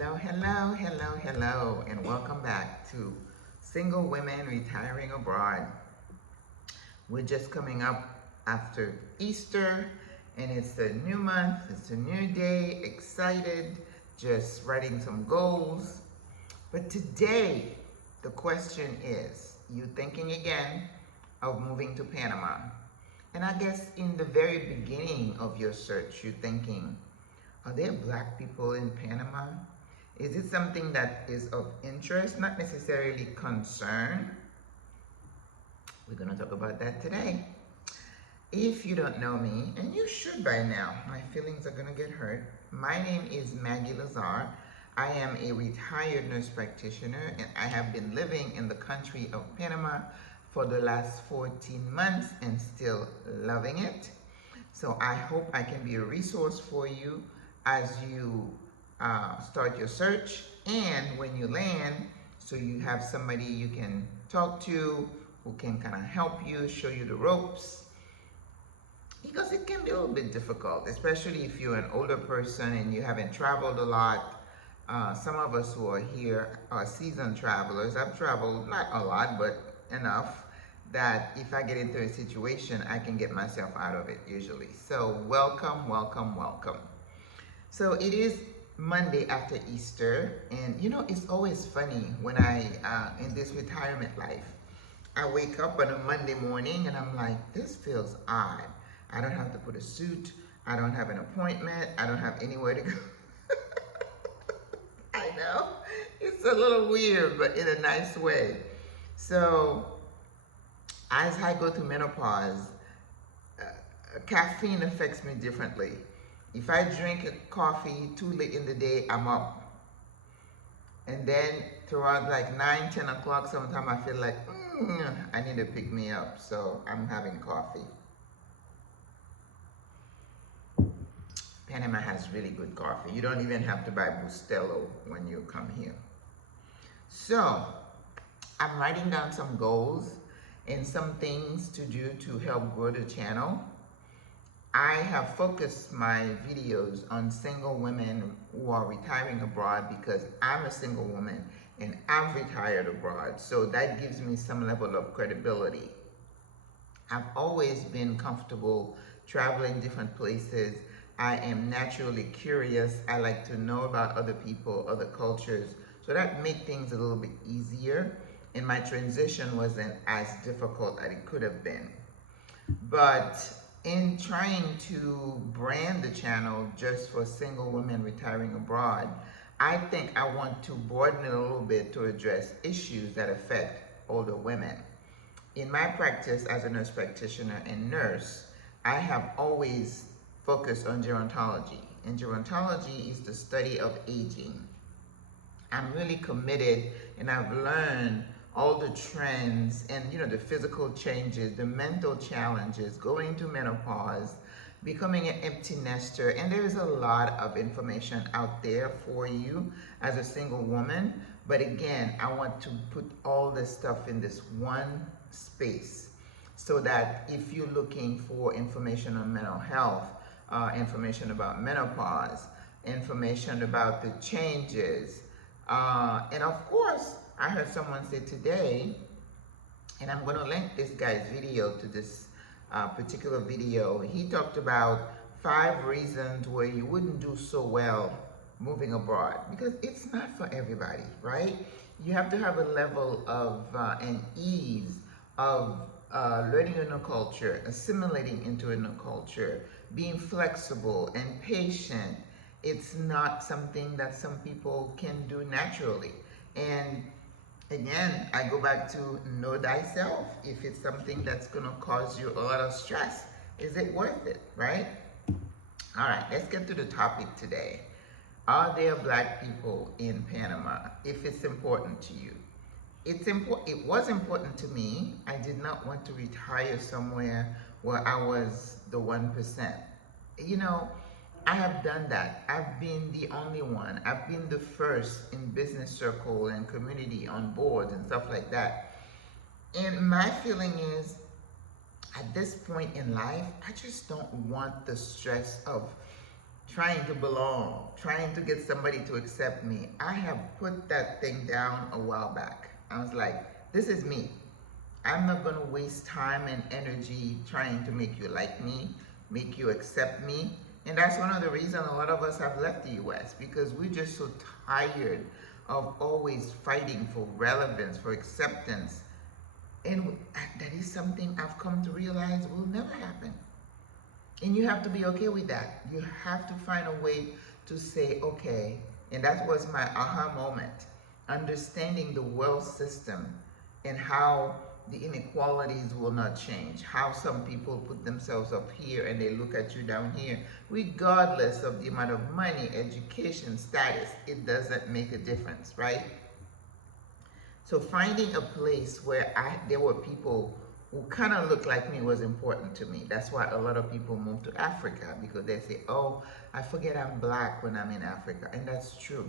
Hello, and welcome back to Single Women Retiring Abroad. We're just coming up after Easter, and it's a new month, it's a new day, excited, just writing some goals. But today, the question is, you thinking again of moving to Panama? And I guess in the very beginning of your search, you're thinking, are there black people in Panama? Is it something that is of interest, not necessarily concern? We're going to talk about that today. If you don't know me, and you should by now, my feelings are going to get hurt. My name is Maggie Lazar. I am a retired nurse practitioner, and I have been living in the country of Panama for the last 14 months and still loving it. So I hope I can be a resource for you as you start your search, and when you land, so you have somebody you can talk to who can kind of help you, show you the ropes, because it can be a little bit difficult, especially if you're an older person and you haven't traveled a lot. Some of us who are here are seasoned travelers. I've traveled not a lot, but enough that if I get into a situation, I can get myself out of it usually. So welcome. So it is Monday after Easter, and you know, it's always funny when in this retirement life, I wake up on a Monday morning and I'm like, this feels odd. I don't have to put a suit, I don't have an appointment, I don't have anywhere to go. I know, it's a little weird, but in a nice way. So as I go through menopause, caffeine affects me differently. If I drink a coffee too late in the day, I'm up. And then throughout like 9, 10 o'clock, sometimes I feel like, I need to pick me up. So I'm having coffee. Panama has really good coffee. You don't even have to buy Bustelo when you come here. So I'm writing down some goals and some things to do to help grow the channel. I have focused my videos on single women who are retiring abroad because I'm a single woman and I'm retired abroad. So that gives me some level of credibility. I've always been comfortable traveling different places. I am naturally curious. I like to know about other people, other cultures. So that made things a little bit easier. And my transition wasn't as difficult as it could have been. But in trying to brand the channel just for single women retiring abroad, I think I want to broaden it a little bit to address issues that affect older women. In my practice as a nurse practitioner and nurse, I have always focused on gerontology. And gerontology is the study of aging. I'm really committed, and I've learned all the trends and the physical changes, the mental challenges, going to menopause, becoming an empty nester, and there is a lot of information out there for you as a single woman. But again, I want to put all this stuff in this one space so that if you're looking for information on mental health, information about menopause, information about the changes, and of course, I heard someone say today, and I'm going to link this guy's video to this particular video. He talked about 5 reasons where you wouldn't do so well moving abroad, because it's not for everybody, right? You have to have a level of an ease of learning a new culture, assimilating into a new culture, being flexible and patient. It's not something that some people can do naturally. And again, I go back to know thyself. If it's something that's going to cause you a lot of stress, is it worth it, right? All right, let's get to the topic today. Are there black people in Panama? If it's important to you. It was important to me. I did not want to retire somewhere where I was the 1%. You know, I have done that. I've been the only one. I've been the first in business circle and community on boards and stuff like that. And my feeling is, at this point in life, I just don't want the stress of trying to belong, trying to get somebody to accept me. I have put that thing down a while back. I was like, this is me. I'm not going to waste time and energy trying to make you like me, make you accept me. And that's one of the reasons a lot of us have left the US, because we're just so tired of always fighting for relevance, for acceptance. And that is something I've come to realize will never happen. And you have to be okay with that. You have to find a way to say, okay, and that was my aha moment, understanding the world system and how the inequalities will not change, how some people put themselves up here and they look at you down here, regardless of the amount of money, education, status, it doesn't make a difference, right? So finding a place where there were people who kind of looked like me was important to me. That's why a lot of people move to Africa, because they say, oh, I forget I'm black when I'm in Africa, and that's true.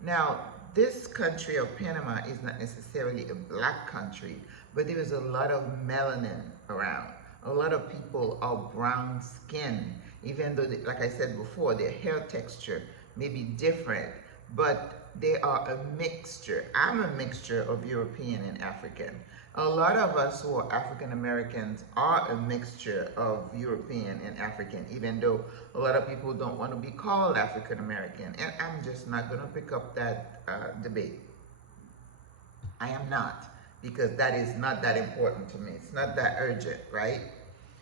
Now, this country of Panama is not necessarily a black country, but there is a lot of melanin around. A lot of people are brown skinned, even though, like I said before, their hair texture may be different, but they are a mixture. I'm a mixture of European and African. A lot of us who are African Americans are a mixture of European and African, even though a lot of people don't want to be called African American. And I'm just not going to pick up that debate. I am not, because that is not that important to me. It's not that urgent, right?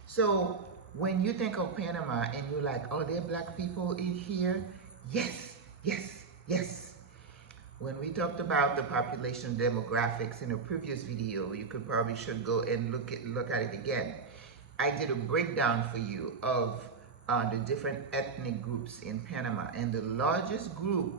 So when you think of Panama and you're like, oh, there are black people in here? Yes, yes, yes. When we talked about the population demographics in a previous video, you could probably should go and look at it again. I did a breakdown for you of the different ethnic groups in Panama, and the largest group,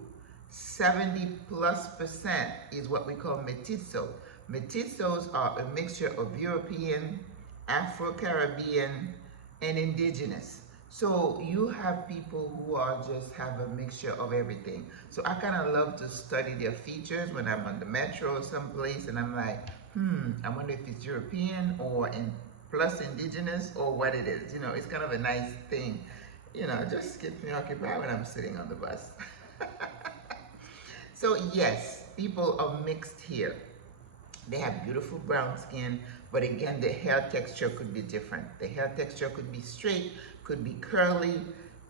70+%, is what we call Mestizo. Mestizos are a mixture of European, Afro-Caribbean, and indigenous. So you have people who are just have a mixture of everything. So I kind of love to study their features when I'm on the metro or someplace, and I'm like, I wonder if it's European or plus indigenous or what it is. You know, it's kind of a nice thing. You know, just keeps me occupied when I'm sitting on the bus. So yes, people are mixed here. They have beautiful brown skin, but again, the hair texture could be different. The hair texture could be straight, could be curly,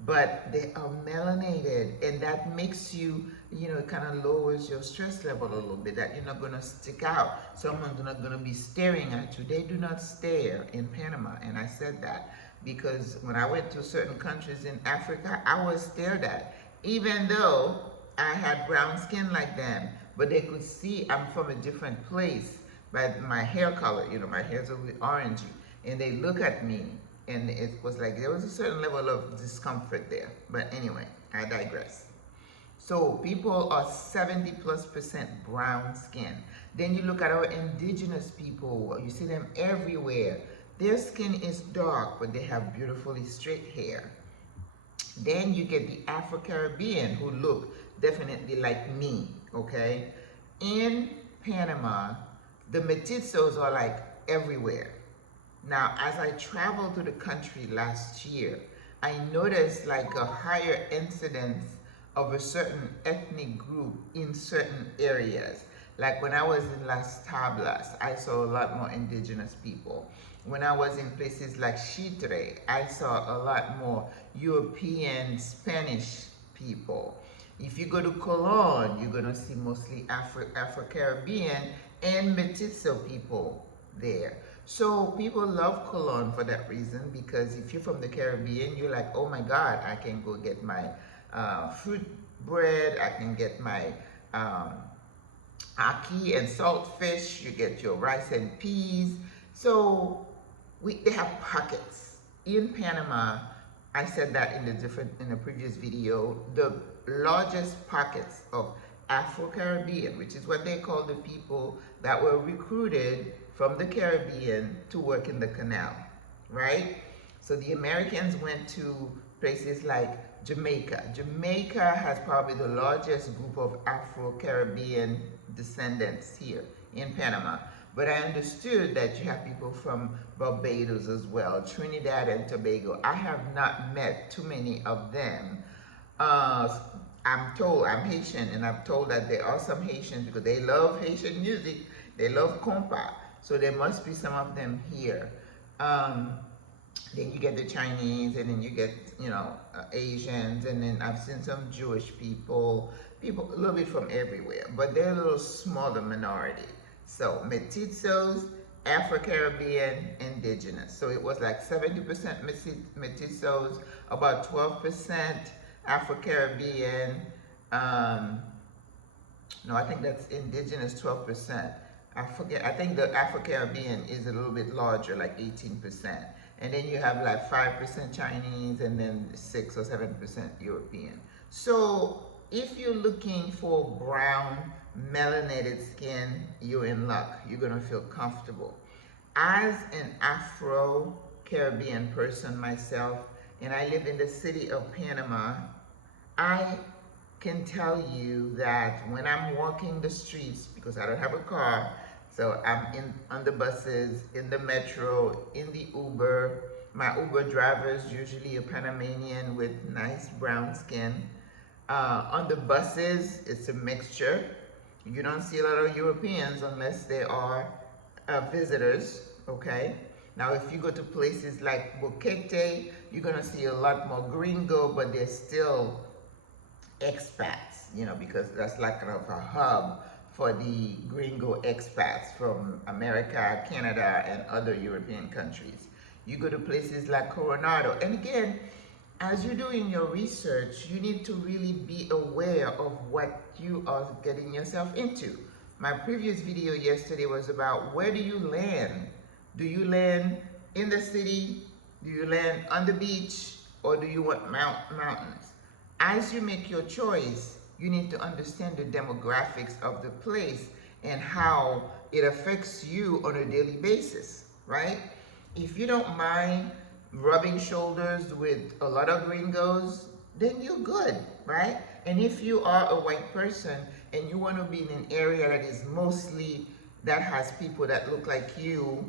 but they are melanated, and that makes you, you know, it kind of lowers your stress level a little bit, that you're not going to stick out. Someone's not going to be staring at you. They do not stare in Panama, and I said that because when I went to certain countries in Africa, I was stared at, even though I had brown skin like them, but they could see I'm from a different place by my hair color. You know, my hair's a little orangey, and they look at me, and it was like there was a certain level of discomfort there. But anyway, I digress. So people are 70+% brown skin. Then you look at our indigenous people, you see them everywhere. Their skin is dark, but they have beautifully straight hair. Then you get the Afro-Caribbean, who look definitely like me, okay? In Panama, the Mestizos are like everywhere. Now, as I traveled to the country last year, I noticed like a higher incidence of a certain ethnic group in certain areas. Like when I was in Las Tablas, I saw a lot more indigenous people. When I was in places like Chitre, I saw a lot more European, Spanish people. If you go to Colón, you're gonna see mostly Afro-Caribbean and Mestizo people there. So people love Colón for that reason, because if you're from the Caribbean, you're like, oh my God, I can go get my fruit bread, I can get my ackee and saltfish, you get your rice and peas. So they have pockets. In Panama, I said that in the previous video, the largest pockets of Afro-Caribbean, which is what they call the people that were recruited from the Caribbean to work in the canal, right? So the Americans went to places like Jamaica. Jamaica has probably the largest group of Afro-Caribbean descendants here in Panama. But I understood that you have people from Barbados as well, Trinidad and Tobago. I have not met too many of them. Uh, I'm Haitian, and I'm told that there are some Haitians because they love Haitian music. They love compa, so there must be some of them here. Um, then you get the Chinese, and then you get, Asians, and then I've seen some Jewish people a little bit from everywhere, but they're a little smaller minority. So mestizos, Afro-Caribbean, indigenous. So it was like 70% mestizos, about 12% Afro-Caribbean. No, I think that's indigenous 12%. I forget, I think the Afro-Caribbean is a little bit larger, like 18%. And then you have like 5% Chinese, and then 6 or 7% European. So if you're looking for brown, melanated skin, you're in luck. You're gonna feel comfortable. As an Afro-Caribbean person myself, and I live in the city of Panama, I can tell you that when I'm walking the streets, because I don't have a car, so I'm on the buses, in the metro, in the Uber. My Uber driver is usually a Panamanian with nice brown skin. On the buses, it's a mixture. You don't see a lot of Europeans unless they are visitors, okay? Now, if you go to places like Boquete, you're gonna see a lot more gringo, but they're still expats, because that's like kind of a hub for the gringo expats from America, Canada, and other European countries. You go to places like Coronado, and again, as you're doing your research, you need to really be aware of what you are getting yourself into. My previous video yesterday was about, where do you land? Do you land in the city? Do you land on the beach? Or do you want mountains? As you make your choice, you need to understand the demographics of the place and how it affects you on a daily basis, right? If you don't mind rubbing shoulders with a lot of gringos, then you're good, right? And if you are a white person and you want to be in an area that is mostly, that has people that look like you,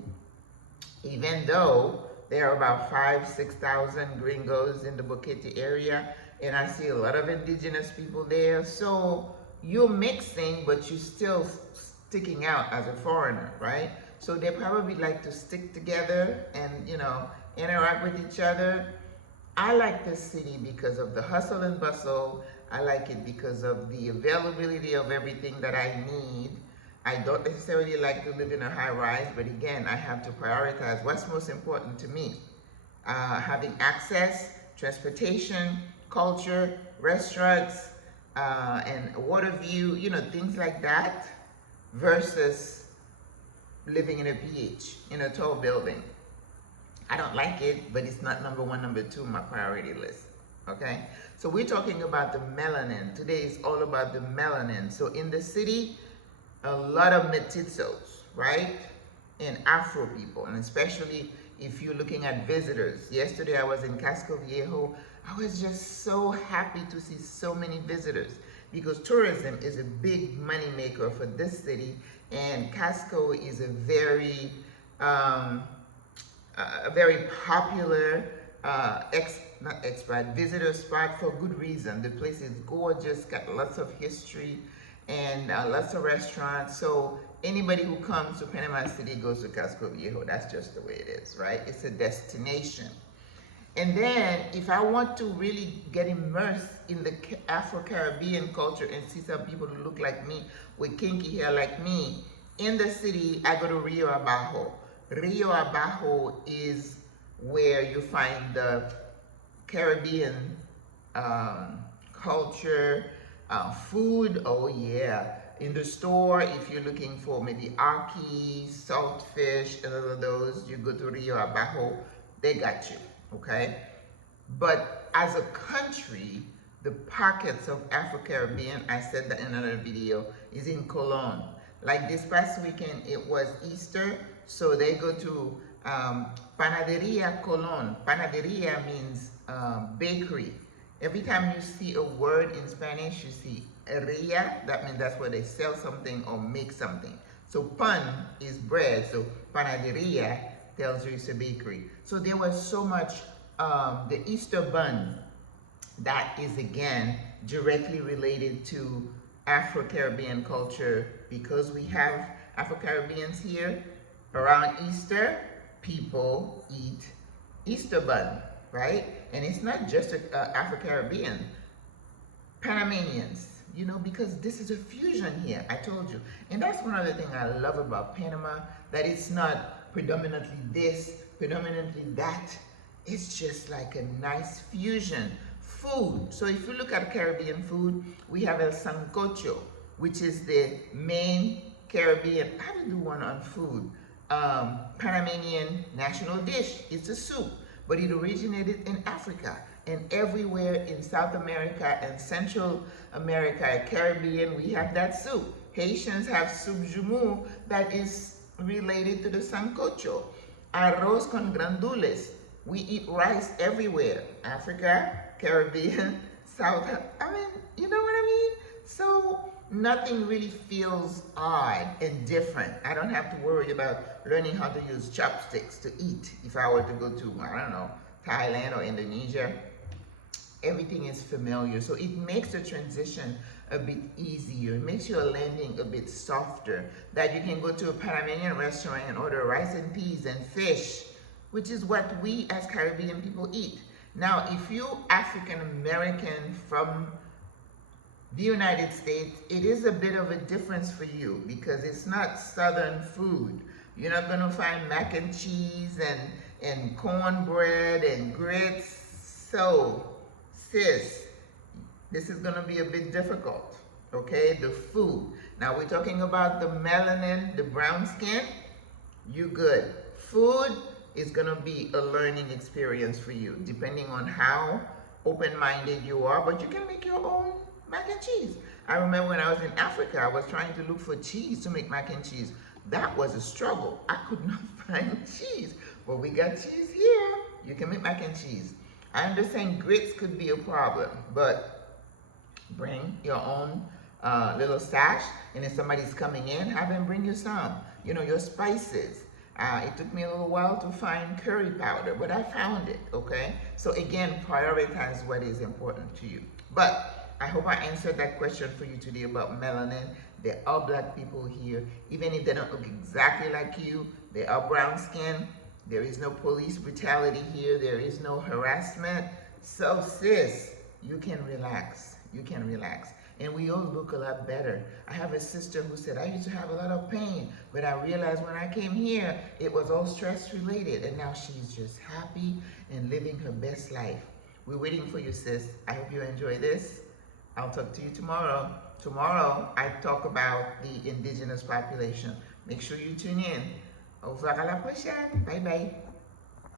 even though there are about 6,000 gringos in the Boquete area, and I see a lot of indigenous people there. So you're mixing, but you're still sticking out as a foreigner, right? So they probably like to stick together and, interact with each other. I like this city because of the hustle and bustle. I like it because of the availability of everything that I need. I don't necessarily like to live in a high rise, but again, I have to prioritize what's most important to me. Having access, transportation, culture, restaurants, and water view, things like that, versus living in a PH, in a tall building. I don't like it, but it's not number one, number two on my priority list, okay? So we're talking about the melanin. Today is all about the melanin. So in the city, a lot of mestizos, right? And Afro people, and especially if you're looking at visitors. Yesterday I was in Casco Viejo. I was just so happy to see so many visitors because tourism is a big money maker for this city, and Casco is a very popular visitor spot for good reason. The place is gorgeous, got lots of history and lots of restaurants. So anybody who comes to Panama City goes to Casco Viejo. That's just the way it is, right? It's a destination. And then if I want to really get immersed in the Afro-Caribbean culture and see some people who look like me with kinky hair like me in the city, I go to Rio Abajo. Rio Abajo is where you find the Caribbean culture, food. Oh yeah, in the store, if you're looking for maybe ackee, saltfish, and all of those, you go to Rio Abajo, they got you, okay? But as a country, the pockets of Afro-Caribbean, I said that in another video, is in Colon. Like this past weekend, it was Easter, so they go to Panaderia Colon. Panaderia means bakery. Every time you see a word in Spanish, you see eria, that means that's where they sell something or make something. So pan is bread, so panaderia tells you it's a bakery. So there was so much, the Easter bun that is again directly related to Afro-Caribbean culture, because we have Afro-Caribbeans here. Around Easter, people eat Easter bun, right? And it's not just Afro-Caribbean, Panamanians, you know, because this is a fusion here, I told you. And that's one other thing I love about Panama, that it's not predominantly this, predominantly that. It's just like a nice fusion. Food. So if you look at Caribbean food, we have el sancocho, which is the main Caribbean. I have to do one on food. Panamanian national dish. It's a soup, but it originated in Africa, and everywhere in South America and Central America, Caribbean, we have that soup. Haitians have soup jumu that is related to the sancocho. Arroz con grandules. We eat rice everywhere. Africa, Caribbean, South, I mean, you know what I mean? So nothing really feels odd and different. I don't have to worry about learning how to use chopsticks to eat if I were to go to, I don't know, Thailand or Indonesia. Everything is familiar. So it makes the transition a bit easier. It makes your landing a bit softer. That you can go to a Panamanian restaurant and order rice and peas and fish, which is what we as Caribbean people eat. Now, if you African American from the United States, it is a bit of a difference for you because it's not Southern food. You're not gonna find mac and cheese and cornbread and grits. So, sis, this is gonna be a bit difficult, okay? The food. Now we're talking about the melanin, the brown skin, you good. Food is gonna be a learning experience for you, depending on how open-minded you are, but you can make your own mac and cheese. I remember when I was in Africa, I was trying to look for cheese to make mac and cheese. That was a struggle. I could not find cheese. But we got cheese here. You can make mac and cheese. I understand grits could be a problem, but bring your own little stash, and if somebody's coming in, have them bring you some. You know, your spices. It took me a little while to find curry powder, but I found it, okay? So again, prioritize what is important to you. But I hope I answered that question for you today about melanin. There are black people here. Even if they don't look exactly like you, they are brown skin. There is no police brutality here. There is no harassment. So sis, you can relax. You can relax. And we all look a lot better. I have a sister who said, I used to have a lot of pain, but I realized when I came here, it was all stress related. And now she's just happy and living her best life. We're waiting for you, sis. I hope you enjoy this. I'll talk to you tomorrow. Tomorrow, I talk about the indigenous population. Make sure you tune in. Au revoir à la prochaine. Bye bye.